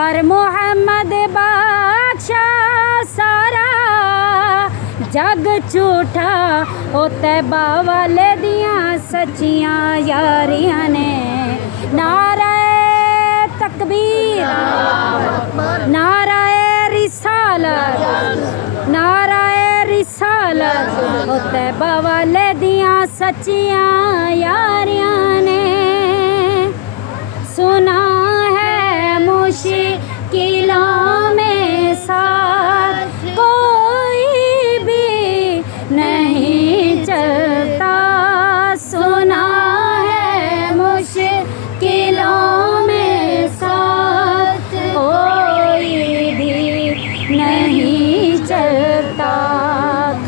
पर मुहम्मद बख्शा सारा जग झूठा ओ तैबा वाले दियां सच्चियां यारियां ने। नाराए तकबीर, नाराए रिसालत, नाराए रिसालत ओ तैबा वाले दियां सच्चियां यारियां ने। सुना है मुश्किलों में साथ कोई भी नहीं चलता। सुना है मुश्किलों में साथ कोई भी नहीं चलता।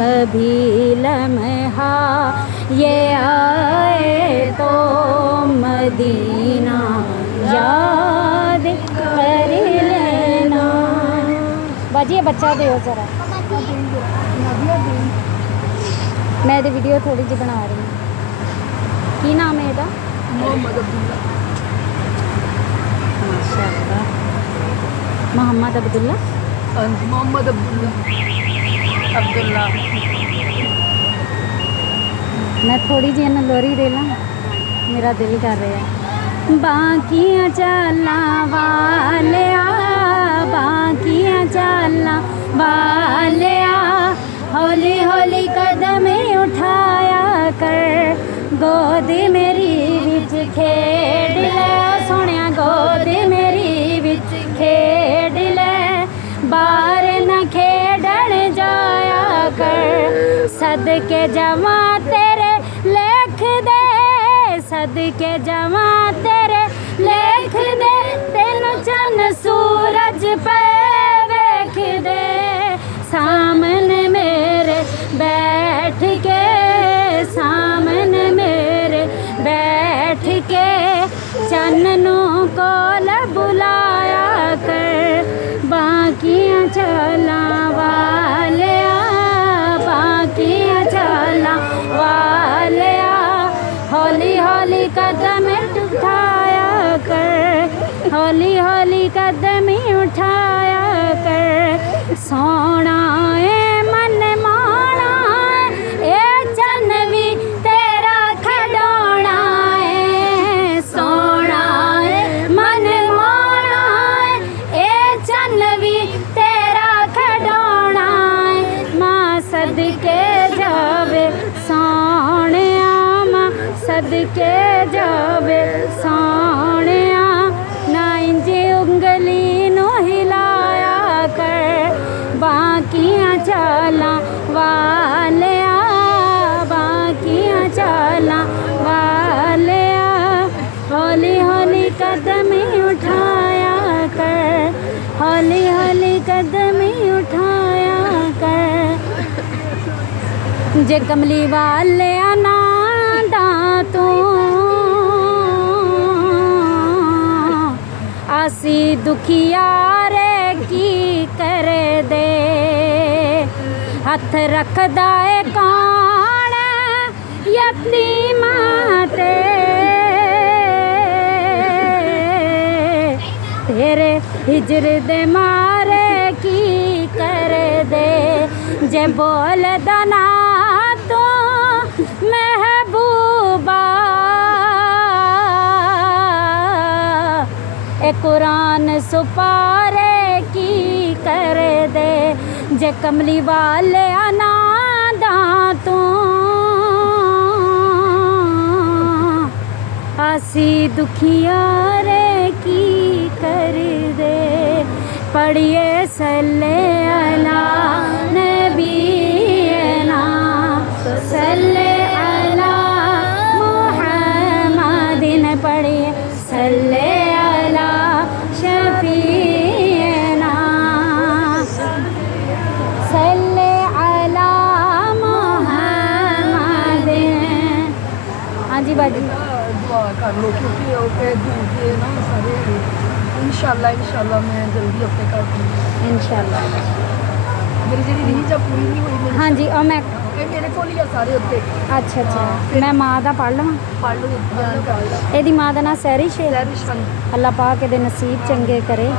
कभी लम्हा ये आए तो मदीना याद कर लेना। बाजी ये बच्चा दे जरा, मैं ये वीडियो थोड़ी जी बना रही हूँ। की नाम है ਇਹਦਾ? मोहम्मद अब्दुल्ला। माशाअल्लाह, मोहम्मद अब्दुल्ला। हाँ जी, मोहम्मद अब्दुल्ला। अब्दुल्ला। मैं थोड़ी जी इन्हें लोरी दे ला, मेरा दिल कर रहा है। बाकियां चाला वालिया, बाकियां चाला वालिया, हौली हौली कदम उठाया कर, गोद मेरी विच खेड ले सोहणिया, गोद मेरी विच खेड ले, बाहर न खेडण जाया कर, सदके जवा तेरे लेख दे, सदके जवा तेरे लेख दे, तेन चन सूरज पे वेख दे, सामने मेरे बैठ के, सामने मेरे बैठ के, चन्नू कोल बुलाया कर, बाकियां चला वालिया, बाकियां चला वालिया, हौली हौली कदम उठाया कर, हौली हौली कदम उठाया कर, सोना ए मन माना ए चन भी तेरा खडोना है, सोना ए मन माना ए चन भी तेरा खडोना है, मां सदके जावे सोहणिया, मां सदके जावे सोहणिया, ना इंज उंगली नु हिलाया कर, बाकियां चाला वालिया, बाकियां चाला वालिया, हौली हौली कदम उठाया कर, हौली हौली कदम उठाया कर, जे कमली वालिया ना दा तू आसी दुखियारे की करे दे, हथ रखदा है कौन यतीमां ते, तेरे हिजर दे मारे की करे दे, जे बोलदा ना तू महबूबा, ए कुरान सुपारे की करे दे, जे कमली वाले अनादा तू आसी दुखियारे की कर दे, पढ़िए सल्ले अला नबीना, सल्ले अला मुहम्मदिन, पढ़िए सल्ले अला शफीना, सल्ले अला मुहम्मदिन। हाँ जी बाजी, दुआ कर लो क्योंकि दूर के ना सारे इंशाल्लाह मैं जल्दी अपने घर इंशाल्लाह मेरी जी रीझ पूरी नहीं हुई। हाँ जी, और मैं ਇਹ ਮੇਰੇ ਕੋਲ ਹੀ ਆ ਸਾਰੇ ਉੱਤੇ ਅੱਛਾ ਅੱਛਾ ਮੈਂ ਮਾਂ ਦਾ ਪੜ੍ਹ ਲਵਾਂ ਪੜ੍ਹ ਲਓ ਪੜ੍ਹ ਲਓ ਇਹਦੀ ਮਾਂ ਦਾ ਨਾਂ ਸਹਿਰਿਸ਼ ਹੈ ਸਹਿਰਿਸ਼ ਖਾਨ ਅੱਲਾ ਪਾਕ ਇਹਦੇ ਨਸੀਬ ਚੰਗੇ ਕਰੇ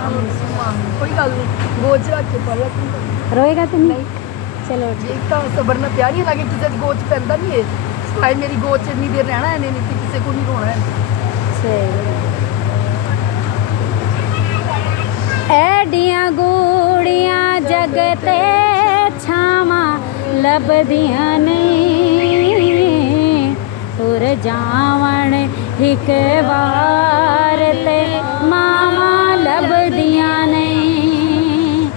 ਕੋਈ ਗੱਲ ਨਹੀਂ ਗੋਚ ਰੱਖ ਕੇ ਪੜ੍ਹ ਲੈ ਰੋਏਗਾ ਤੂੰ ਨਹੀਂ ਚਲੋ ਜੇ ਤਾਂ ਸਬਰ ਨਾਲ ਪਿਆਰ ਨਹੀਂ ਲੱਗੇ ਕਿਸੇ ਦੀ ਗੋਚ ਪੈਂਦਾ ਨਹੀਂ ਹੈ ਭਾਈ ਮੇਰੀ ਗੋਚ ਇੰਨੀ ਦੇਰ ਰਹਿਣਾ ਇਹਨੇ ਨਹੀਂ ਕਿਸੇ ਕੋਲ ਨਹੀਂ ਰੋਣਾ ਸਹੀ ਐਡੀਆਂ ਗੂੜੀਆਂ ਜਗ ਤੇ ਛਾਵਾਂ ਲੱਭਦੀਆਂ ਨਹੀਂ ਤੁਰ ਜਾਵਣ ਇੱਕ ਵਾਰ ਤੇ ਮਾਵਾਂ ਲੱਭਦੀਆਂ ਨਹੀਂ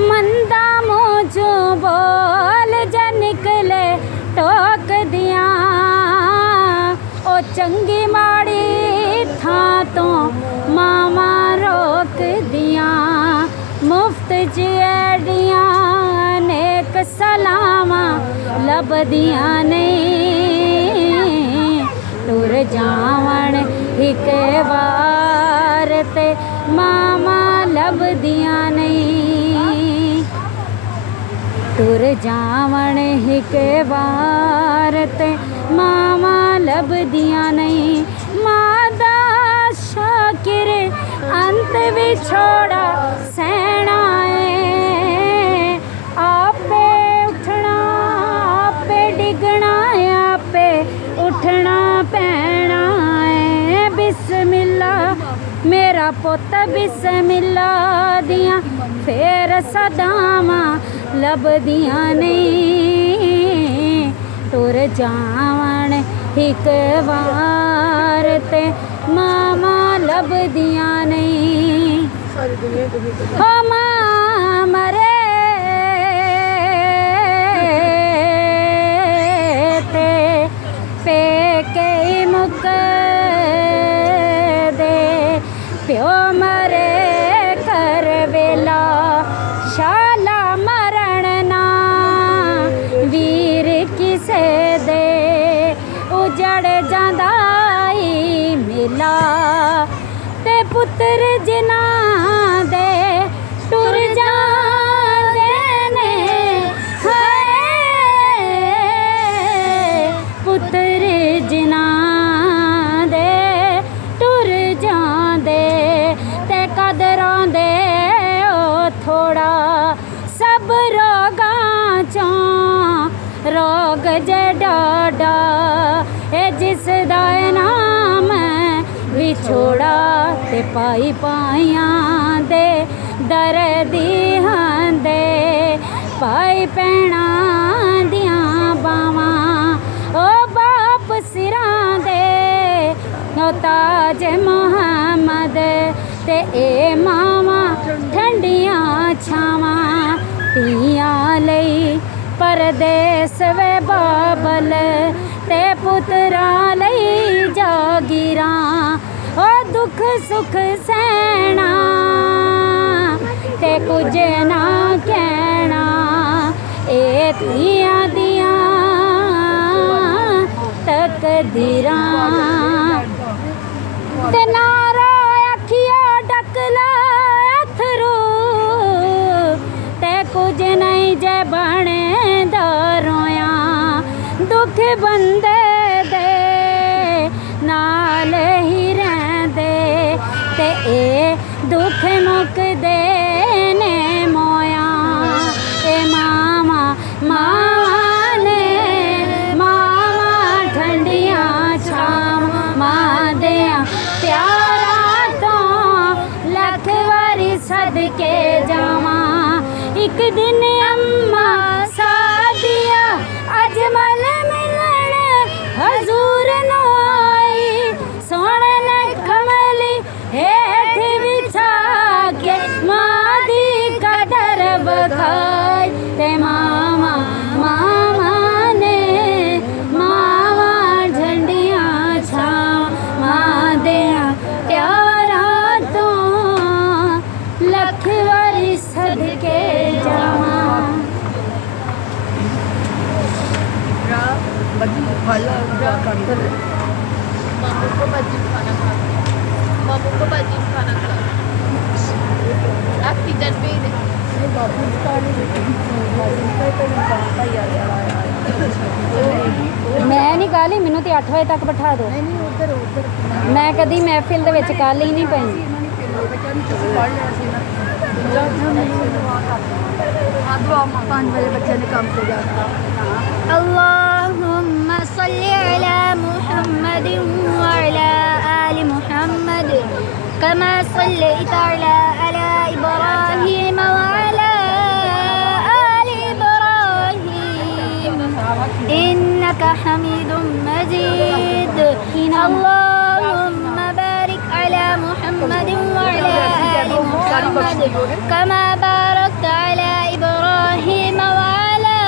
ਮੰਦਾ ਮੂੰਹ ਚੋਂ ਬੋਲ ਜਾ ਨਿਕਲੇ ਟੋਕਦੀਆਂ ਉਹ ਚੰਗੀ ਮਾੜੀ ਥਾਂ ਤੋਂ ਮਾਵਾਂ ਰੋਕਦੀਆਂ ਮੁਫਤ ਜਿਹੜੀਆਂ ਨੇਕ ਸਲਾਮਾਂ ਲੱਭਦੀਆਂ ਨਹੀਂ ਟੁਰ ਜਾਵਣ ਇੱਕ ਵਾਰ ਤੇ ਮਾਵਾਂ ਲੱਭਦੀਆਂ ਨਹੀਂ ਟੁਰ ਜਾਵਣ ਇੱਕ ਵਾਰ ਤੇ ਮਾਵਾਂ ਲੱਭਦੀਆਂ ਨਹੀਂ ਮਾਂ ਦਾ ਸ਼ਾਕਿਰ ਅੰਤ ਵਿਛੋੜਾ ਸਹਿਣਾ ਏ ਆਪੇ ਉੱਠਣਾ ਆਪੇ ਡਿੱਗਣਾ ਆਪੇ ਉੱਠਣਾ ਪੈਣਾ ਏ ਬਿਸਮਿਲ੍ਲਾ ਮੇਰਾ ਪੁੱਤ ਬਿਸਮਿਲ੍ਲਾ ਦੀਆਂ ਫੇਰ ਸਦਾਵਾਂ ਲੱਭਦੀਆਂ ਨਹੀਂ ਟੁਰ ਜਾਵਣ ਇੱਕ ਵਾਰ ਤੇ ਮਾਵਾਂ ਲੱਭਦੀਆਂ ਨਹੀਂ ਸਾਰੀ ਦੁਨੀਆ ਹੋ ਮਾਂ ਮਰੇ ਤੇ ਪੇਕੇ ਮੁੱਕ ਦੇ ਪਿਓ ਮਰੇ ਕਰ ਵੇਲਾ ਸ਼ਾਲਾ ਮਰਨ ਨਾ ਵੀਰ ਕਿਸੇ ਦੇ ਉਜੜ ਜਾਂਦਾ ਈ ਮੇਲਾ ਤੇ ਪੁੱਤਰ ਜਿਨ੍ਹਾਂ ਦੇ ਟੁਰ ਜਾਂਦੇ ਨੇ ਹਾਏ ਪੁੱਤਰ ਜਿਨ੍ਹਾਂ ਦੇ ਟੁਰ ਜਾਂਦੇ ਤੇ ਕਦਰਾਂ ਦੇ ਉਹ ਥੋੜਾ ਸਭ ਰੋਗਾਂ ਚੋਂ ਰੋਗ ਜਡਾਡਾ ਇਹ ਜਿਸ ਦਾ ਨਾਮ ਵਿਛੋੜਾ ਤੇ ਪਾਈ ਪਾਈਆਂ ਦੇ ਦਰਦੀ ਹੰਦੇ ਪਾਈ ਪੈਣਾ ਦੀਆਂ ਬਾਵਾਂ ਉਹ ਬਾਪ ਸਿਰਾਂ ਦੇ ਉਹ ਤਾਜ ਮੁਹੰਮਦ ਤੇ ਇਹ ਮਾਵਾਂ ਠੰਡੀਆਂ ਛਾਵਾਂ ਧੀਆਂ ਲਈ ਪਰਦੇਸ ਵੇ ਬਾਬਲ ਤੇ ਪੁੱਤਰਾਂ ਲਈ ਜਾਗੀਰਾਂ ਉਹ ਦੁੱਖ ਸੁੱਖ ਸਹਿਣਾ ਤੇ ਕੁਝ ਨਾ ਕਹਿਣਾ ਇਹ ਧੀਆਂ ਦੀਆਂ ਤਕਦੀਰਾਂ ਤੇ ਨਾਰਾ ਅੱਖੀਆਂ ਡਕ ਲਾ ਅਥਰੂ ਤੇ ਕੁਝ ਨਹੀਂ ਜੇ ਬਣਦਾ ਰੋਇਆ ਦੁੱਖ ਬੰਦੇ ਦੇ ਨਾਲ ਹੀ ਰਹਿੰਦੇ ਤੇ ਇਹ ਦੁੱਖ ਮੁੱਕਦੇ ਨੇ ਮੋਇਆ ਇਹ ਮਾਵਾਂ ਮਾਵਾਂ ਨੇ ਮਾਵਾਂ ਠੰਡੀਆਂ ਛਾਵਾਂ ਦਿਆਂ ਪਿਆਰਾਂ ਤੋਂ ਲੱਖ ਵਾਰੀ ਸਦਕੇ ਜਾਵਾਂ ਇੱਕ ਦਿਨ ਅੰਮਾ ਸਾਦੀਆ ਅਜਮਲ ਮਿਲਣ ਹਜ਼ੂਰ ਨੂੰ ਆਈ ਸੋਹਣ ਕਮਲੀ ਹੇਠ ਵਿਛਾ ਕੇ ਮਾਂ ਦੀ ਕਦਰ ਬਖਾਈ ਤੇ ਮਾਵਾਂ ਮਾਵਾਂ ਨੇ ਮਾਵਾਂ ਝੰਡੀਆਂ ਛਾਵਾਂ ਦਿਆਂ ਪਿਆਰਾਂ ਤੋਂ ਲੱਖ ਵਾਰੀ ਸਦਕੇ ਜਾਵਾਂ बदी भाला कर मामू को बजी खाना खा मामू को बजी खाना खा आप किचन में ही बाबू का नहीं बाबू का तो यार ਮੈਂ ਨਹੀਂ ਕਾਹਲੀ, ਮੈਨੂੰ ਤੇ 8 ਵਜੇ ਤੱਕ ਬਿਠਾ ਦਿਓ। ਨਹੀਂ ਉਧਰ ਮੈਂ ਕਦੀ ਮਹਿਫਿਲ ਦੇ ਵਿੱਚ ਕਾਹਲੀ ਨਹੀਂ ਪਈ। ਇਹਨਾਂ ਨੇ ਫਿਰ ਬੱਚਿਆਂ ਨੂੰ ਤੁਸੀਂ ਪੜ੍ਹ ਲਿਆ ਸੀ ਨਾ ਦੁਆ 5 ਵਜੇ ਬੱਚਿਆਂ ਨੇ ਕੰਮ ਤੇ ਜਾਣਾ। اللهم صل على محمد وعلى آل محمد كما صليت على إبراهيم وعلى آل إبراهيم إنك حميد مجيد اللهم بارك على محمد وعلى آل محمد كما باركت على إبراهيم وعلى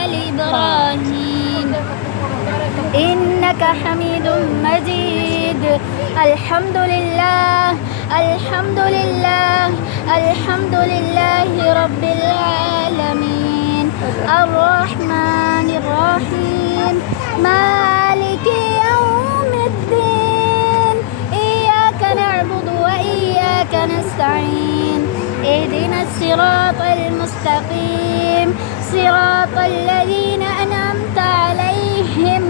آل إبراهيم إنك حميد مجيد الحمد لله الحمد لله الحمد لله رب العالمين الرحمن الرحيم مالك يوم الدين إياك نعبد وإياك نستعين اهدنا الصراط المستقيم صراط الذين أنعمت عليهم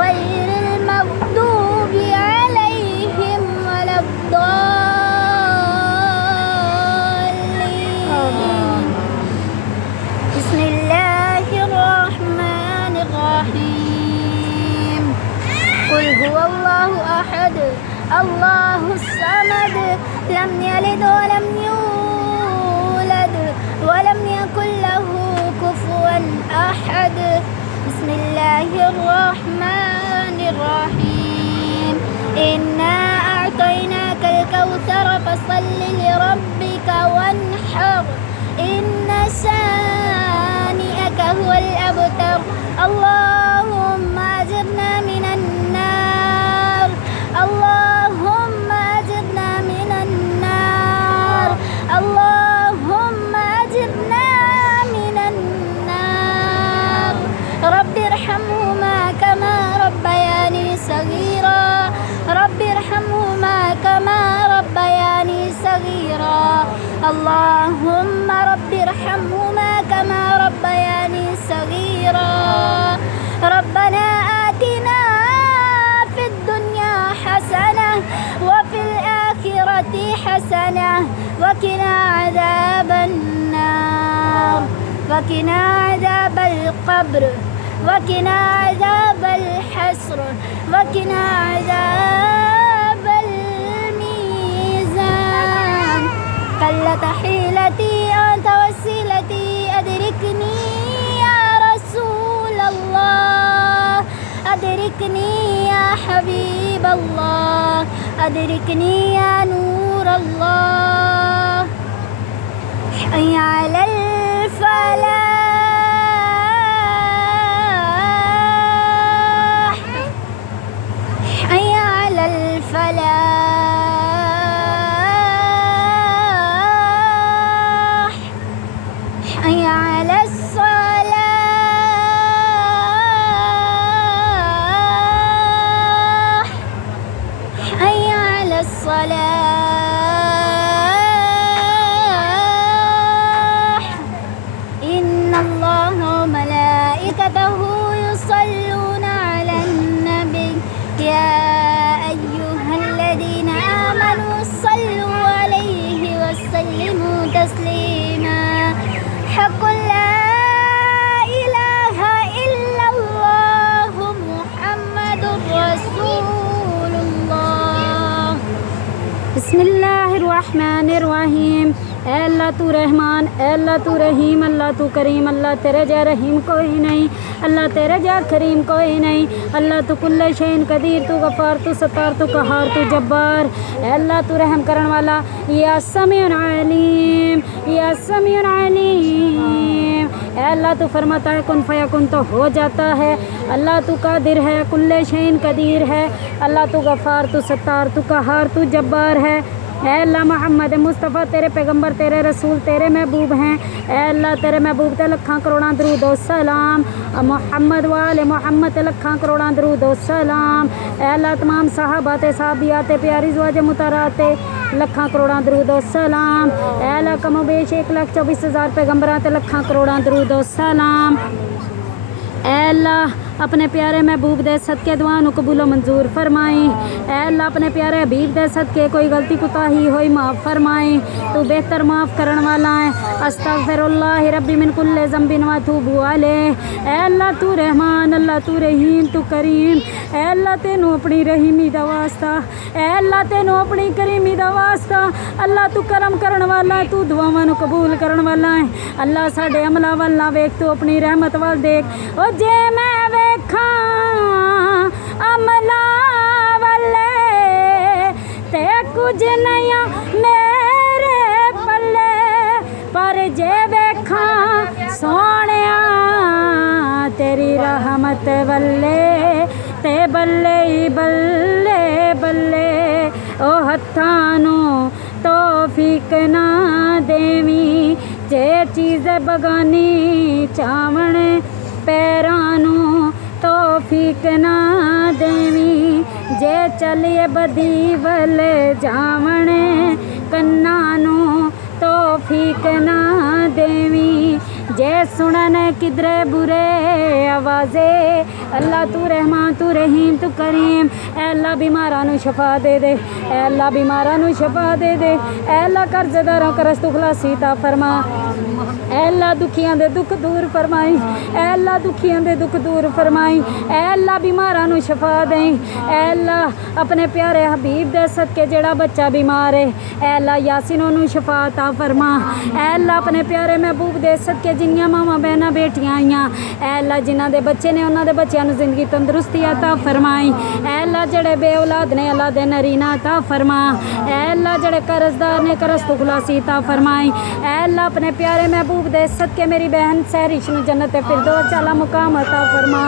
غير المغضوب عليهم ولا الضالين بسم الله الرحمن الرحيم قل هو الله أحد الله الصمد لم يلد ولم يولد ولم يكن له كفوا أحد بسم الله الرحمن الرحيم إنا أعطيناك الكوثر فصل لربك وانحر إن شانئك هو الأبتر اللهم أجرنا من النار اللهم أجرنا من النار اللهم أجرنا من النار رب ارحمهما كما ربياني صغيرا رب ارحمهما كما ربياني صغيرا اللهم رب ارحمهما كما ربياني صغيرا ربنا آتنا في الدنيا حسنة وفي الآخرة حسنة وقنا عذاب النار وقنا عذاب القبر وقنا عذاب الحسر وقنا عذاب الميزان قلت حيلتي أنت وسيلتي أدركني يا رسول الله أدركني يا حبيب الله أدركني يا نور الله حي على الفلاح حي على الفلاح حي على الصلاح حي على الصلاح إن الله وملائكته يصلون على النبي يا أيها الذين آمنوا صلوا عليه وسلموا تسليما حق لا إله إلا الله محمد رسول الله بسم الله الرحمن الرحیم اے اللہ تو رحمان اے اللہ تو رحیم اللہ تو کریم اللہ تیرے جا رحیم کوئی نہیں اللہ تیرے جا کریم کوئی نہیں اللہ تو کل شین قدیر تو غفار تو ستار تو قہار تو جبار اے اللہ تو رحم کرن والا یا سمیع علیم یا سمیع علیم اے اللہ تو فرماتا ہے کن فیکن تو ہو جاتا ہے اللہ تو قادر ہے کل شین قدیر ہے اللہ تو غفار تو ستار تو قہار تو جبار ہے اے اللہ محمد مصطفیٰ تیرے پیغمبر تیرے رسول تیرے محبوب ہیں اے اللہ تیرے محبوب تے لکھاں کروڑاں درود و سلام محمد والے محمد تے لکھاں کروڑاں درود و سلام اے اللہ تمام صحابہ تے صحابیات تے پیاری زواج مطہرات تے ਲੱਖਾਂ ਕਰੋੜਾਂ ਦਰੂਦ ਸਲਾਮ। ਐ ਅੱਲਾ ਕਮੋ ਬੇਸ਼ 1,24,000 ਪੈਗੰਬਰਾਂ ਤੇ ਲੱਖਾਂ ਕਰੋੜਾਂ ਦਰੂਦ ਸਲਾਮ। ऐ अल्लाह अपने प्यारे महबूब दे सदके दुआ नू कबूलो मंजूर फरमाई। ऐ अल्लाह अपने प्यारे हबीब दे सदके कोई गलती कुताही होई माफ़ फरमाई। तू बेहतर माफ़ करन वाला है। अस्तगफिरुल्लाह रब्बी मिन कुल्ले ज़ंबिन व अतूबु अलैह। ऐ अल्लाह तू रहमान, अल्लाह तू रहीम, तू करीम। ऐ अल्लाह तेनू अपनी रहीमी दा वास्ता, ऐ अल्लाह तेनू अपनी करीमी दा वास्ता। अल्लाह तू करम करन वाला, तू दुआवां नू कबूल करन वाला है। अल्लाह साडे अमला वल ना वेख, तू अपनी रहमत वल देख। ओ जे मैं वेखां अमला वाले ते कुछ नहीं मेरे पल्ले, पर जे वेखां सोहणिया तेरी रहमत वल्ले ते बल्ले ही बल्ले बल्ले। ओ हत्थां नू तौफीक ना देवी, जे चीज़ बगानी चावण पैरां नू तौफीक ना देवी, जे चलिए बदी वल जावण कन्ना नू तौफीक ना देवी, जे सुनन किधरे बुरे आवाज़े। अल्लाह तू रहमान, तू रहीम, तू करीम। ऐ अल्लाह बीमारां नू शफा दे दे, ऐ अल्लाह बीमारां नू शफा दे दे। ऐ अल्लाह कर्जदारां करस तू खलासी ता फरमा। ऐ अल्लाह दुखियां दे दुख दूर फरमाई, ऐ अल्लाह दुखियां दे दुख दूर फरमाई। ऐ अल्लाह बीमारां नू शफा देई। ऐ अल्लाह अपने प्यारे हबीब दे सदके जेड़ा बच्चा बीमार है, ऐ अल्लाह यासीन ओनू शफा ता फरमा। ऐ अल्लाह अपने प्यारे महबूब दे सदके जिन्नियां मावां बहनां बेटियां आईयां, ऐ अल्लाह जिन्हां दे बच्चे ने उन्हां दे बच्चों नू जिंदगी तंदुरुस्ती अता फरमाई। ऐ अल्लाह जेड़े बे औलाद ने अल्लाह दे नरीना अता फरमा। ऐ अल्लाह जेड़े कर्जदार ने कर्ज तो खुलासी अता फरमाई। ऐ अल्लाह अपने प्यारे महबूब दे सदके मेरी बहन सहरिश नू जन्नत फिरदौस वाला मुकाम अता फरमा।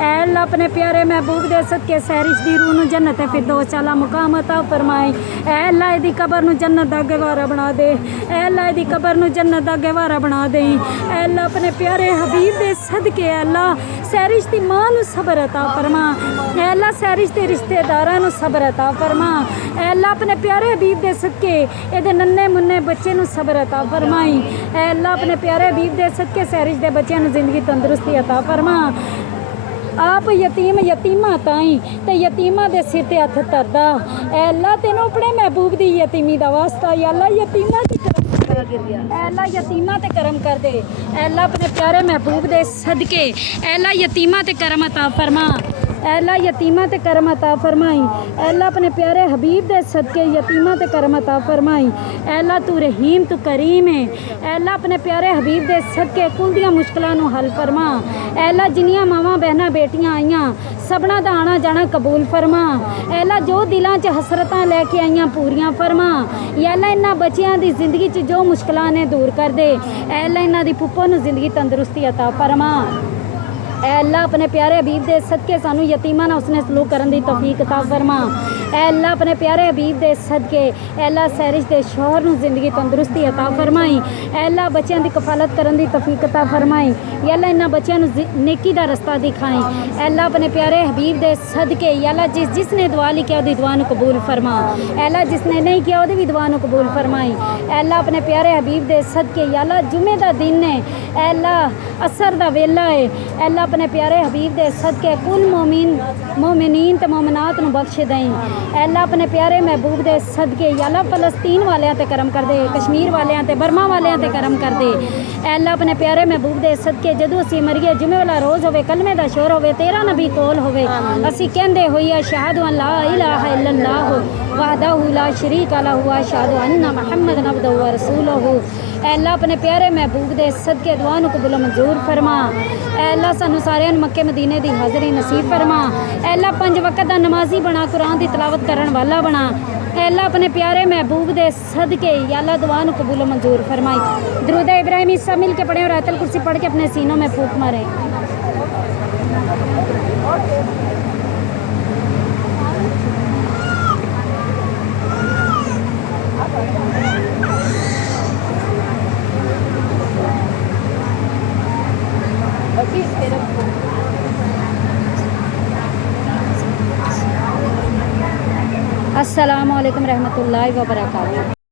ऐ अल्लाह अपने प्यारे महबूब दे सदके सहरिश दी रूह नू जन्नत फिरदौस वाला मुकाम अता फरमाई। ऐ अल्लाह इहदी कब्र नू जन्नत दा गवारा बना दे, ऐ अल्लाह इहदी कब्र नू जन्नत दा गवारा बना दे। ऐ अल्लाह अपने प्यारे हबीब दे सदके ऐ अल्लाह सहरिश दी मां नू सब्र अता फरमा। ऐ अल्लाह सहरिश दे रिश्तेदारां नू सब्र अता फरमा। ऐ अल्लाह अपने प्यारे हबीब दे सदके इहदे नन्हे मुन्ने बच्चे नू सब्र अता फरमाई। ऐ अल्लाह अपने प्यारे हबीब दे सदके सहरिश दे बच्चों नू जिंदगी तंदुरुस्ती अता फरमा। आप यतीम यतीमा ताई ते यतीमा दे सिर ते हथ धरदा। ऐ अल्लाह तेनू अपने महबूब दी यतीमी दा वास्ता, या अल्लाह यतीमा दी ऐ अल्लाह यतीमा ते करम कर दे। ऐ अल्लाह अपने प्यारे महबूब दे सदके ऐ अल्लाह यतीमा ते करम अता फरमा। ऐ अल्लाह यतीमा ते करम अता फरमाई। ऐ अल्लाह अपने प्यारे हबीब दे सदके यतीमा ते करम अता फरमाई। ऐ अल्लाह तू रहीम, तू करीम है। ऐ अल्लाह अपने प्यारे हबीब दे सदके कुल दियां मुश्किलां नू हल फरमा। ऐ अल्लाह जिन्नियां मावां बहनां बेटियां आईयां सबना दा आना जाना कबूल फरमा। ऐ अल्लाह जो दिलां च हसरतां लैके आईयां पूरियां फरमा। या अल्लाह इन्हां बच्चियां दी जिंदगी च जो मुश्किलां ने दूर कर दे। ऐ अल्लाह इन्हां दी पुप्पो नू जिंदगी तंदुरुस्ती अता फरमा। ऐ अल्लाह अपने प्यारे हबीब दे सदके सानू यतीमां नाल उसने सलूक करन दी तौफीक अता फरमा। ऐ अल्लाह अपने प्यारे हबीब दे सदके ऐ अल्लाह सहरिश दे शौहर नू जिंदगी तंदुरुस्ती अता फरमाई। ऐ अल्लाह बच्चों दी कफालत करन दी तौफीक अता फरमाई। या अल्लाह इन्हां बच्चों नू नेकी दा रस्ता दिखाई। ऐ अल्लाह अपने प्यारे हबीब दे सदके या अल्लाह जिसने दुआ लिखी ओदी दुआ नू कबूल फरमा। ऐ अल्लाह जिसने नहीं किया ओदी भी दुआ नू कबूल फरमाई। ऐ अल्लाह अपने प्यारे हबीब दे सदके या अल्लाह जुमे दा दिन है, ऐ अल्लाह असर दा वेला है। ऐ अल्लाह अपने प्यारे हबीब दे सदके कुल मोमिनीन ते मोमिनात नू बख्श दें। ऐ अल्लाह अपने प्यारे महबूब दे सदके या अल्लाह फलस्तीन वालियां ते करम कर दे, कश्मीर वालियां ते बर्मा वालियां ते करम कर दे। ऐ अल्लाह अपने प्यारे महबूब दे सदके जदों असीं मरीए जुमे वाला रोज़ होवे, कलमे दा शोर होवे, तेरा नबी कोल होवे, असीं कहंदे होइए शहादु अन ला इलाहा इल्लल्लाह वहदहु ला शरीका लहु व अशहदु अन्ना मुहम्मदन अब्दुहु व रसूलुहु। ऐ अल्लाह अपने प्यारे महबूब दे सदके दुआ नू कबूल मंजूर फरमा। ऐ अल्लाह सानू सारियां नू मक्के मदीने दी हाज़री नसीब फरमा। ऐ अल्लाह 5 वक्त दा नमाजी बना, कुरान दी तिलावत करन वाला बना। ऐ अल्लाह अपने प्यारे महबूब दे सदके या अल्लाह दुआ नू कबूल मंजूर फरमाई। दुरूद इब्राहिमी सब मिल के पढ़े और आयतल कुर्सी पढ़ के अपने सीनों में फूंक मारे। अस्सलामु अलैकुम रहमतुल्लाहि व बरकातुहू।